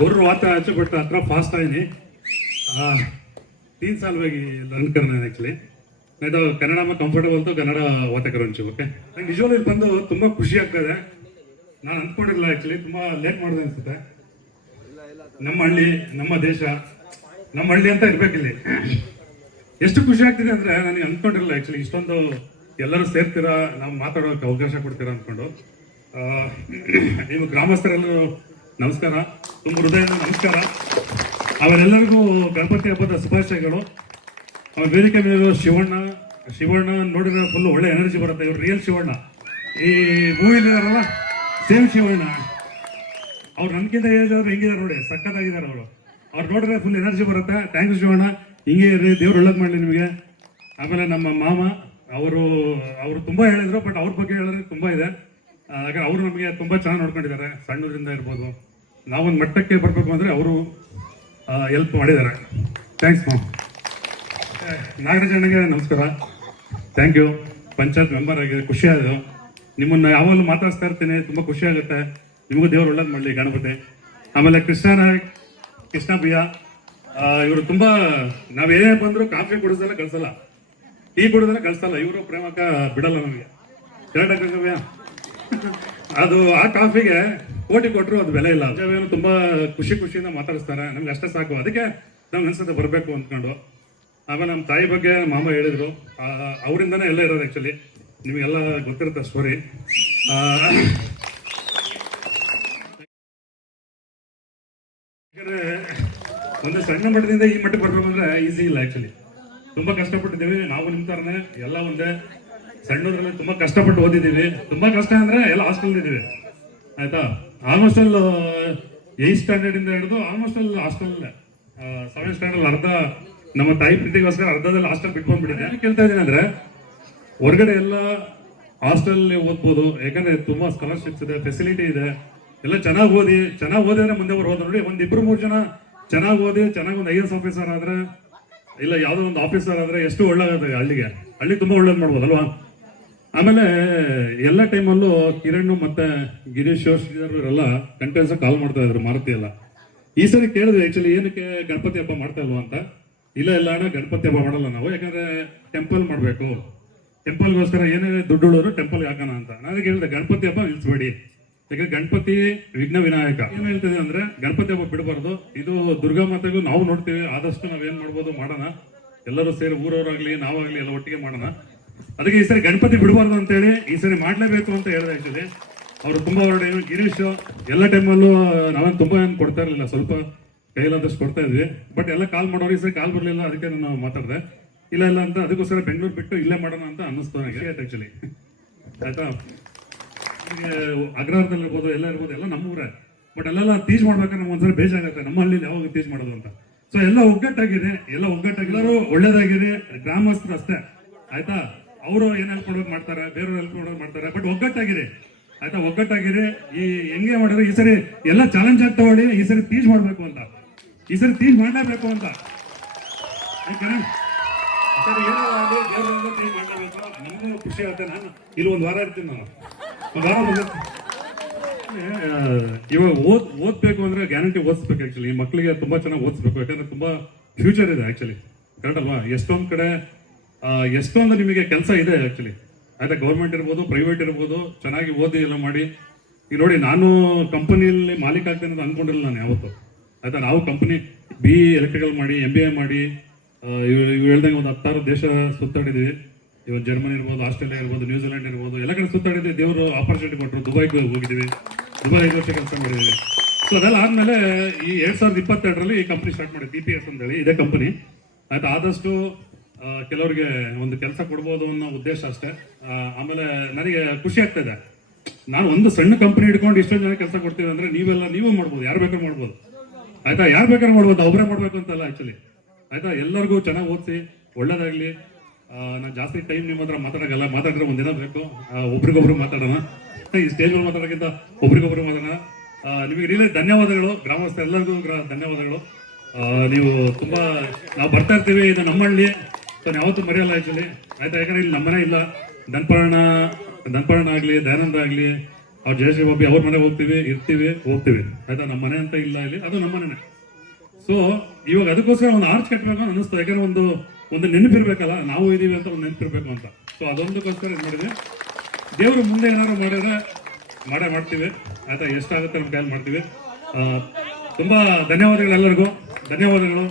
गोर वाता अच्छे बट अത്ര फास्ट आई नहीं 3 साल होगी लर्न करना है एक्चुअली नहीं तो कन्नड़ में कंफर्टेबल तो कन्नड़ वाता करोंचु ओके ನಂಗೆ ನಿಜವಾಗ್ಲೂ ಇಲ್ಲಿ ಬಂದು ತುಂಬಾ ಖುಷಿ ಆಗ್ತದೆ ನಾನು ಅಂದ್ಕೊಂಡಿರಲಿಲ್ಲ ಆಕ್ಚುಲಿ ತುಂಬಾ ಲೇಟ್ ಮಾಡಿದೆ ಅನ್ಸುತ್ತೆ ನಮ್ಮ ಹಳ್ಳಿ ನಮ್ಮ ದೇಶ ನಮ್ಮ ಹಳ್ಳಿ ಅಂತ ಇರ್ಬೇಕಿಲ್ಲಿ ಎಷ್ಟು ಖುಷಿ ಆಗ್ತಿದೆ ಅಂದ್ರೆ ನನಗೆ ಅಂದ್ಕೊಂಡಿರಲಿಲ್ಲ ಆಕ್ಚುಲಿ ಇಷ್ಟೊಂದು ಎಲ್ಲರೂ ಸೇರ್ತೀರಾ ನಾವು ಮಾತಾಡೋಕೆ ಅವಕಾಶ ಕೊಡ್ತೀರಾ ಅಂದ್ಕೊಂಡು ನೀವು ಗ್ರಾಮಸ್ಥರೆಲ್ಲರೂ ನಮಸ್ಕಾರ ತುಂಬ ಹೃದಯದ ನಮಸ್ಕಾರ ಅವರೆಲ್ಲರಿಗೂ ಗಣಪತಿ ಹಬ್ಬದ ಶುಭಾಶಯಗಳು ವೇದಿಕೆ ಮೇಲೆ ಶಿವಣ್ಣ ನೋಡಿದ್ರೆ ಫುಲ್ ಒಳ್ಳೆ ಎನರ್ಜಿ ಬರುತ್ತೆ ಇವ್ರು ರಿಯಲ್ ಶಿವಣ್ಣ ಈ ಮೂವಿಲಿದಾರಲ್ಲ ಸೇಮ್ ಶಿವಣ್ಣ ಅವ್ರು ನನ್ಗಿಂತ ಏಜ್ ಆದ್ರೆ ಹೆಂಗಿದ್ದಾರೆ ನೋಡಿ ಸಕ್ಕತ್ತಾಗಿದ್ದಾರೆ ಅವ್ರು ನೋಡಿದ್ರೆ ಫುಲ್ ಎನರ್ಜಿ ಬರುತ್ತೆ ಥ್ಯಾಂಕ್ ಯು ಶಿವಣ್ಣ ಹಿಂಗೆ ಇರ್ರಿ ದೇವ್ರು ಒಳ್ಳೇದು ಮಾಡಲಿ ನಿಮಗೆ ಆಮೇಲೆ ನಮ್ಮ ಮಾಮ ಅವರು ತುಂಬ ಹೇಳಿದ್ರು ಬಟ್ ಅವ್ರ ಬಗ್ಗೆ ಹೇಳಿದ್ರೆ ತುಂಬ ಇದೆ ಯಾಕಂದ್ರೆ ಅವರು ನಮಗೆ ತುಂಬ ಚೆನ್ನಾಗಿ ನೋಡ್ಕೊಂಡಿದ್ದಾರೆ ಸಣ್ಣದ್ರಿಂದ ಇರ್ಬೋದು ನಾವೊಂದು ಮಟ್ಟಕ್ಕೆ ಬರಬೇಕು ಅಂದರೆ ಅವರು ಹೆಲ್ಪ್ ಮಾಡಿದ್ದಾರೆ ಥ್ಯಾಂಕ್ಸ್ ಮಾಮ್ ನಾಗರಾಜ್ ಅಣ್ಣಗೆ ನಮಸ್ಕಾರ ಥ್ಯಾಂಕ್ ಯು ಪಂಚಾಯತ್ ಮೆಂಬರ್ ಆಗಿ ಖುಷಿ ಆಯಿತು ನಿಮ್ಮನ್ನು ಯಾವಾಗಲೂ ಮಾತಾಡ್ಸ್ತಾ ಇರ್ತೀನಿ ತುಂಬ ಖುಷಿ ಆಗುತ್ತೆ ನಿಮಗೂ ದೇವ್ರು ಒಳ್ಳೇದು ಮಾಡಲಿ ಗಣಪತಿ ಆಮೇಲೆ ಕೃಷ್ಣ ಬಿಯ್ಯ ಇವರು ತುಂಬ ನಾವೇನೇ ಬಂದರೂ ಕಾಫಿ ಕುಡಿಸಲ್ಲ ಕಳಿಸಲ್ಲ ಟೀ ಕುಡಿದ್ರೆ ಕಳಿಸಲ್ಲ ಇವರು ಪ್ರೇಮಕ್ಕ ಬಿಡಲ್ಲ ನಮಗೆ ಕರೆಕ್ಟಾಗಿ ಅದು ಆ ಕಾಫಿಗೆ ಕೋಟಿ ಕೊಟ್ಟರು ಅದು ಬೆಲೆ ಇಲ್ಲ ಏನು ತುಂಬಾ ಖುಷಿಯಿಂದ ಮಾತಾಡಿಸ್ತಾರೆ ನಮ್ಗೆ ಅಷ್ಟೇ ಸಾಕು ಅದಕ್ಕೆ ನಮ್ಗೆ ಅನ್ಸುತ್ತೆ ಬರಬೇಕು ಅಂದ್ಕೊಂಡು ಆಮೇಲೆ ನಮ್ಮ ತಾಯಿ ಬಗ್ಗೆ ಮಾಮ ಹೇಳಿದ್ರು ಅವರಿಂದನೇ ಎಲ್ಲ ಇರೋದು ಆ್ಯಕ್ಚುಲಿ ನಿಮಗೆಲ್ಲ ಗೊತ್ತಿರುತ್ತೆ ಸ್ಟೋರಿ ಯಾಕಂದ್ರೆ ಒಂದು ಸಣ್ಣ ಮಟ್ಟದಿಂದ ಈ ಮಟ್ಟಕ್ಕೆ ಬರ್ಬೇಕು ಅಂದ್ರೆ ಈಸಿ ಇಲ್ಲ ಆ್ಯಕ್ಚುಲಿ ತುಂಬಾ ಕಷ್ಟಪಟ್ಟಿದ್ದೀವಿ ನಾವು ನಿಂತಾರನೆ ಎಲ್ಲ ಒಂದೇ ಸಣ್ಣದ್ರಲ್ಲಿ ತುಂಬಾ ಕಷ್ಟಪಟ್ಟು ಓದಿದ್ದೀವಿ ತುಂಬಾ ಕಷ್ಟ ಅಂದ್ರೆ ಎಲ್ಲ ಹಾಸ್ಟೆಲ್ ಇದ್ದೀವಿ ಆಯ್ತಾ ಆಲ್ಮೋಸ್ಟ್ ಆಲ್ 8th ಸ್ಟ್ಯಾಂಡರ್ಡ್ ಇಂದ ಹಿಡಿದು almost all hostel 7th standard ಅರ್ಧ ನಮ್ಮ ತಾಯಿ ಪ್ರೀತಿಗೋಸ್ಕರ ಅರ್ಧದಲ್ಲಿ ಹಾಸ್ಟೆಲ್ ಬಿಟ್ಕೊಂಡ್ಬಿಟ್ಟಿದೆ ಕೇಳ್ತಾ ಇದ್ದೀನಿ ಅಂದ್ರೆ ಹೊರಗಡೆ ಎಲ್ಲ ಹಾಸ್ಟೆಲ್ ಓದ್ಬೋದು ಯಾಕಂದ್ರೆ ತುಂಬಾ ಸ್ಕಾಲರ್ಶಿಪ್ಸ್ ಇದೆ ಫೆಸಿಲಿಟಿ ಇದೆ ಎಲ್ಲ ಚೆನ್ನಾಗಿ ಓದಿದ್ರೆ ಮುಂದೆ ಹೋದ್ರು ನೋಡಿ 1-2-3 ಜನ ಚೆನ್ನಾಗಿ ಓದಿ ಚೆನ್ನಾಗಿ ಒಂದು IAS ಆಫೀಸರ್ ಆದ್ರೆ ಇಲ್ಲ ಯಾವುದೋ ಒಂದು ಆಫೀಸರ್ ಆದ್ರೆ ಎಷ್ಟು ಒಳ್ಳೇದಾಗುತ್ತೆ ಹಳ್ಳಿ ತುಂಬಾ ಒಳ್ಳೇದು ಮಾಡ್ಬೋದು ಅಲ್ವಾ ಆಮೇಲೆ ಎಲ್ಲ ಟೈಮಲ್ಲೂ ಕಿರಣ್ ಮತ್ತೆ ಗಿರೀಶ್ ಶ್ರೀಧರ್ ಇವರೆಲ್ಲ ಕಂಟಿನ್ಯೂಸ್ ಕಾಲ್ ಮಾಡ್ತಾ ಇದ್ರು ಮಾರುತಿ ಎಲ್ಲ ಈ ಸರಿ ಕೇಳಿದ್ವಿ ಆಕ್ಚುಲಿ ಏನಕ್ಕೆ ಗಣಪತಿ ಹಬ್ಬ ಮಾಡ್ತಾ ಇಲ್ವಾ ಅಂತ ಇಲ್ಲ ಅಣ್ಣ ಗಣಪತಿ ಹಬ್ಬ ಮಾಡಲ್ಲ ನಾವು ಯಾಕಂದ್ರೆ ಟೆಂಪಲ್ ಮಾಡಬೇಕು ಟೆಂಪಲ್ಗೋಸ್ಕರ ಏನೇ ದುಡ್ಡು ಉಳ್ಳೋರು ಟೆಂಪಲ್ಗೆ ಹಾಕೋಣ ಅಂತ ನನಗೆ ಹೇಳಿದೆ ಗಣಪತಿ ಹಬ್ಬ ನಿಲ್ಸ್ಬೇಡಿ ಯಾಕಂದ್ರೆ ಗಣಪತಿ ವಿಘ್ನ ವಿನಾಯಕ ಏನ್ ಹೇಳ್ತಿದೆ ಅಂದ್ರೆ ಗಣಪತಿ ಹಬ್ಬ ಬಿಡಬಾರ್ದು ಇದು ದುರ್ಗಾ ಮಾತೆಗೂ ನಾವು ನೋಡ್ತೀವಿ ಆದಷ್ಟು ನಾವೇನ್ ಮಾಡ್ಬೋದು ಮಾಡೋಣ ಎಲ್ಲರೂ ಸೇರಿ ಊರವರಾಗ್ಲಿ ನಾವಾಗ್ಲಿ ಎಲ್ಲ ಒಟ್ಟಿಗೆ ಮಾಡೋಣ ಅದಕ್ಕೆ ಈ ಸರಿ ಗಣಪತಿ ಬಿಡಬಾರ್ದು ಅಂತ ಹೇಳಿ ಈ ಸರಿ ಮಾಡ್ಲೇಬೇಕು ಅಂತ ಹೇಳಿದೆ ಆಕ್ಚುಲಿ ಅವರು ತುಂಬಾ ಹೊರಡೆ ಗಿರೀಶ್ ಎಲ್ಲ ಟೈಮಲ್ಲೂ ನಾವೇನು ತುಂಬಾ ಏನು ಕೊಡ್ತಾ ಇರಲಿಲ್ಲ ಸ್ವಲ್ಪ ಕೈಲಾದಷ್ಟು ಕೊಡ್ತಾ ಇದ್ವಿ ಬಟ್ ಎಲ್ಲ ಕಾಲ್ ಮಾಡೋರು ಈ ಸರಿ ಕಾಲ್ ಬರಲಿಲ್ಲ ಅದಕ್ಕೆ ನಾನು ಮಾತಾಡಿದೆ ಇಲ್ಲ ಅಂತ ಅದಕ್ಕೋಸ್ಕರ ಬೆಂಗಳೂರು ಬಿಟ್ಟು ಇಲ್ಲೇ ಮಾಡೋಣ ಅಂತ ಅನ್ನಿಸ್ತು ನನಗೆ ಆಕ್ಚುಲಿ ಆಯ್ತಾ ಅಗ್ರಹಾರದಲ್ಲಿ ಇರ್ಬೋದು ಎಲ್ಲ ಇರ್ಬೋದು ಎಲ್ಲ ನಮ್ಮೂರೇ ಬಟ್ ಅಲ್ಲೆಲ್ಲ ತೀಜ್ ಮಾಡ್ಬೇಕಾದ್ರೆ ನಮ್ಗೆ ಒಂದ್ಸರಿ ಬೇಜಾಗುತ್ತೆ ನಮ್ಮ ಹಳ್ಳಿಲಿ ಯಾವಾಗ ತೀಜ್ ಮಾಡೋದು ಅಂತ ಸೊ ಎಲ್ಲ ಒಗ್ಗಟ್ಟಾಗಿದೆ ಎಲ್ಲರೂ ಒಳ್ಳೇದಾಗಿದೆ ಗ್ರಾಮಸ್ಥರು ಅಷ್ಟೇ ಆಯ್ತಾ ಅವರು ಏನ್ ಹೆಲ್ಪ್ ಮಾಡೋದು ಮಾಡ್ತಾರೆ ಬೇರೆಯವ್ರು ಹೆಲ್ಪ್ ಮಾಡೋದು ಮಾಡ್ತಾರೆ ಬಟ್ ಒಗ್ಗಟ್ಟಾಗಿದೆ ಆಯ್ತಾ ಒಗ್ಗಟ್ಟಾಗಿದೆ ಈ ಹೆಂಗೆ ಮಾಡಿದ್ರೆ ಈ ಸರಿ ಎಲ್ಲ ಚಾಲೆಂಜ್ ಆಗಿ ತಗೊಳ್ಳಿ ಈ ಸರಿ ತೀಜ್ ಮಾಡ್ಬೇಕು ಅಂತ ಈ ಸರಿ ತೀಜ್ ಮಾಡಲೇಬೇಕು ಅಂತ ಸರಿ ಏನೋ ತೀಜ್ ಮಾಡಲೇಬೇಕು ನಮಗೂ ಖುಷಿ ಆಗುತ್ತೆ ನಾನು ಇಲ್ಲಿ ಒಂದು ವಾರ ಇರ್ತೀನಿ ನಾನು ಇವಾಗ ಓದ್ಬೇಕು ಅಂದ್ರೆ ಗ್ಯಾರಂಟಿ ಓದಿಸ್ಬೇಕು ಆಕ್ಚುಲಿ ಮಕ್ಕಳಿಗೆ ತುಂಬಾ ಚೆನ್ನಾಗಿ ಓದಿಸ್ಬೇಕು ಯಾಕಂದ್ರೆ ತುಂಬಾ ಫ್ಯೂಚರ್ ಇದೆ ಆಕ್ಚುಲಿ ಕರೆಕ್ಟ್ ಅಲ್ವಾ ಎಷ್ಟೊಂದು ಕಡೆ ಎಷ್ಟೊಂದು ನಿಮಗೆ ಕೆಲಸ ಇದೆ ಆಕ್ಚುಲಿ ಆಯ್ತಾ ಗೌರ್ಮೆಂಟ್ ಇರ್ಬೋದು ಪ್ರೈವೇಟ್ ಇರ್ಬೋದು ಚೆನ್ನಾಗಿ ಓದಿ ಎಲ್ಲ ಮಾಡಿ ಈಗ ನೋಡಿ ನಾನು ಕಂಪನಿಯಲ್ಲಿ ಮಾಲೀಕ ಆಗ್ತೇನೆ ಅಂತ ಅನ್ಕೊಂಡಿರಲಿಲ್ಲ ನಾನು ಯಾವತ್ತು ಆಯ್ತಾ ನಾವು ಕಂಪನಿ BE ಎಲೆಕ್ಟ್ರಿಕಲ್ ಮಾಡಿ MBA ಮಾಡಿ ಹೇಳ್ದಂಗೆ ಒಂದು 16 ದೇಶ ಸುತ್ತಾಡಿದ್ವಿ ಇವತ್ತು ಜರ್ಮನಿ ಇರ್ಬೋದು ಆಸ್ಟ್ರೇಲಿಯಾ ಇರ್ಬೋದು ನ್ಯೂಜಿಲೆಂಡ್ ಇರ್ಬೋದು ಎಲ್ಲ ಕಡೆ ಸುತ್ತಾಡಿದ್ವಿ ದೇವರು ಆಪರ್ಚುನಿಟಿ ಕೊಟ್ಟರು ದುಬೈಗೆ ಹೋಗಿದ್ದೀವಿ ದುಬೈ 5 ವರ್ಷ ಕೆಲಸ ಮಾಡಿದ್ದೀವಿ ಸೊ ಅದೆಲ್ಲ ಆದಮೇಲೆ ಈ 2022ರಲ್ಲಿ ಈ ಕಂಪ್ನಿ ಸ್ಟಾರ್ಟ್ ಮಾಡಿದ್ವಿ TPS ಅಂತ ಹೇಳಿ ಇದೇ ಕಂಪನಿ ಆಯ್ತಾ ಆದಷ್ಟು ಕೆಲವರಿಗೆ ಒಂದು ಕೆಲಸ ಕೊಡ್ಬೋದು ಅನ್ನೋ ಉದ್ದೇಶ ಅಷ್ಟೇ ಆಮೇಲೆ ನನಗೆ ಖುಷಿ ಆಗ್ತದೆ ನಾನು ಒಂದು ಸಣ್ಣ ಕಂಪನಿ ಹಿಡ್ಕೊಂಡು ಇಷ್ಟೊಂದು ಜನ ಕೆಲಸ ಕೊಡ್ತೀವಿ ಅಂದ್ರೆ ನೀವೇ ಮಾಡ್ಬೋದು ಯಾರು ಬೇಕಾದ್ರೂ ಮಾಡ್ಬೋದು ಆಯ್ತಾ ಯಾರು ಬೇಕಾದ್ರೂ ಮಾಡ್ಬೋದು ಒಬ್ಬರೇ ಮಾಡ್ಬೇಕು ಅಂತಲ್ಲ ಆಕ್ಚುಲಿ ಆಯ್ತಾ ಎಲ್ಲರಿಗೂ ಚೆನ್ನಾಗಿ ಓದಿಸಿ ಒಳ್ಳೇದಾಗ್ಲಿ ನಾನು ಜಾಸ್ತಿ ಟೈಮ್ ನಿಮ್ಮ ಹತ್ರ ಮಾತಾಡೋಕ್ಕಲ್ಲ ಮಾತಾಡಿದ್ರೆ ಒಂದಿನ ಬೇಕು ಒಬ್ರಿಗೊಬ್ರು ಮಾತಾಡೋಣ ಈ ಸ್ಟೇಜ್ ಮೇಲೆ ಮಾತಾಡೋಕ್ಕಿಂತ ಒಬ್ರಿಗೊಬ್ರು ಮಾತಾಡೋಣ ನಿಮಗೆ ರಿಯಲಿ ಧನ್ಯವಾದಗಳು ಗ್ರಾಮಸ್ಥ ಎಲ್ಲರಿಗೂ ಧನ್ಯವಾದಗಳು ನೀವು ತುಂಬಾ ನಾವು ಬರ್ತಾ ಇರ್ತೀವಿ ಇದು ನಮ್ಮ ಹಳ್ಳಿ ಸೊ ಯಾವತ್ತೂ ಮರೆಯಲ್ಲ ಆಕ್ಚುಲಿ ಆಯ್ತಾ ಯಾಕಂದ್ರೆ ಇಲ್ಲಿ ನಮ್ಮನೆ ಇಲ್ಲ ದನ್ಪರ್ಣ ಆಗಲಿ ದಯಾನಂದ ಆಗಲಿ ಅವ್ರ ಜಯಶ್ರೀ ಬಾಬಿ ಅವ್ರ ಮನೆಗೆ ಹೋಗ್ತೀವಿ, ಇರ್ತೀವಿ, ಹೋಗ್ತೀವಿ. ಆಯ್ತಾ, ನಮ್ಮ ಮನೆ ಅಂತ ಇಲ್ಲ ಇಲ್ಲಿ, ಅದು ನಮ್ಮ ಮನೆನೇ. ಸೊ ಇವಾಗ ಅದಕ್ಕೋಸ್ಕರ ಒಂದು ಆರ್ಚ್ ಕಟ್ಟಬೇಕು ಅನ್ನಿಸ್ತು. ಯಾಕಂದ್ರೆ ಒಂದು ನೆನಪಿರ್ಬೇಕಲ್ಲ, ನಾವು ಇದೀವಿ ಅಂತ ಒಂದು ನೆನಪಿರ್ಬೇಕು ಅಂತ. ಸೊ ಅದೊಂದಕ್ಕೋಸ್ಕರ ಇದು ಮಾಡಿದ್ವಿ. ದೇವರು ಮುಂದೆ ಏನಾದ್ರು ಮಾಡಿದ್ರೆ ಮಾಡ್ತೀವಿ. ಆಯ್ತಾ, ಎಷ್ಟಾಗುತ್ತೆ ನಮ್ಮ ಕೈಯಲ್ಲಿ ಮಾಡ್ತೀವಿ. ತುಂಬಾ ಧನ್ಯವಾದಗಳು ಎಲ್ಲರಿಗೂ, ಧನ್ಯವಾದಗಳು.